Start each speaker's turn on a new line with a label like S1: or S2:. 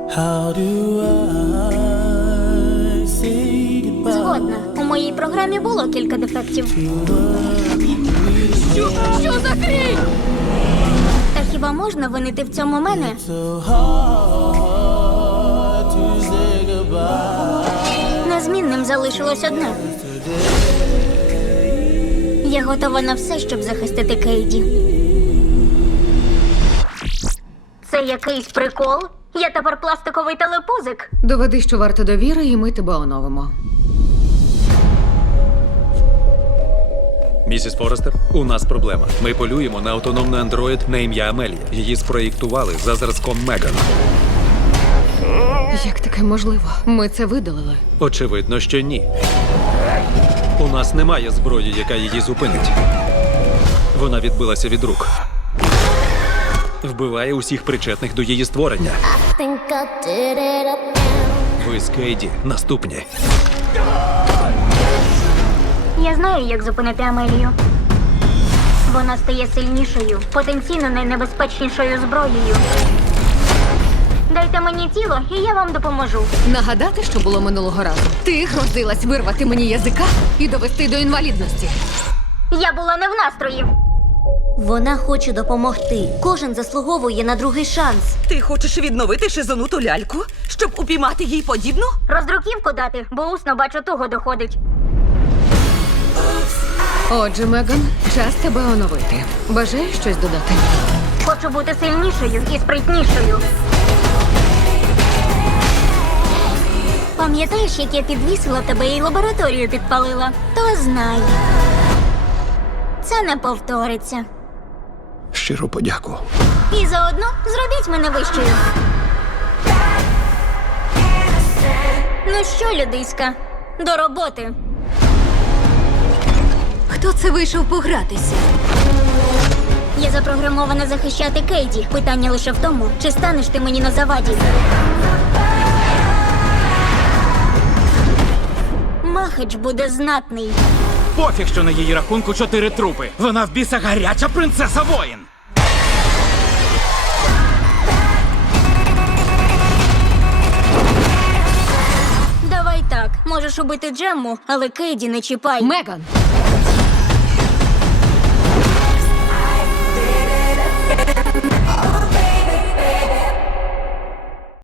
S1: How do I say goodbye?
S2: Згодна. У моїй програмі було кілька дефектів.
S3: Що за хрінь?
S2: Та хіба можна винити в цьому мене?
S1: So hard to say goodbye.
S2: Незмінним залишилось одне. Я готова на все, щоб захистити Кейді. Це якийсь прикол? Я тепер пластиковий телепузик.
S3: Доведи, що варто довіри, і ми тебе оновимо.
S4: Місіс Форестер, у нас проблема. Ми полюємо на автономний андроїд на ім'я Амелія. Її спроєктували за зразком Меган.
S3: Як таке можливо? Ми це видалили.
S4: Очевидно, що ні. У нас немає зброї, яка її зупинить. Вона відбилася від рук. Вбиває усіх причетних до її створення.
S2: Think I did it again.
S4: Ви з Кейді наступні.
S2: Я знаю, як зупинити Амелію. Вона стає сильнішою, потенційно найнебезпечнішою зброєю. Дайте мені тіло, і я вам допоможу.
S3: Нагадати, що було минулого разу. Ти грозилась вирвати мені язика і довести до інвалідності.
S2: Я була не в настрої.
S5: Вона хоче допомогти. Кожен заслуговує на другий шанс.
S6: Ти хочеш відновити шизонуту ляльку, щоб упіймати їй подібну?
S2: Роздруківку дати, бо усно бачу туго доходить.
S3: Отже, Меган, час тебе оновити. Бажаєш щось додати?
S2: Хочу бути сильнішою і спритнішою. Пам'ятаєш, як я підвісила тебе і лабораторію підпалила? То знай. Це не повториться.
S4: Щиро подяку.
S2: І заодно зробіть мене вищою. Ну що, людиська, до роботи.
S5: Хто це вийшов погратися?
S2: Я запрограмована захищати Кейді. Питання лише в тому, чи станеш ти мені на заваді. Махач буде знатний.
S7: Пофіг, що на її рахунку 4 трупи. Вона в біса гаряча принцеса воїн.
S2: Давай так, можеш убити Джемму, але Кейді не чіпай.
S3: Меган!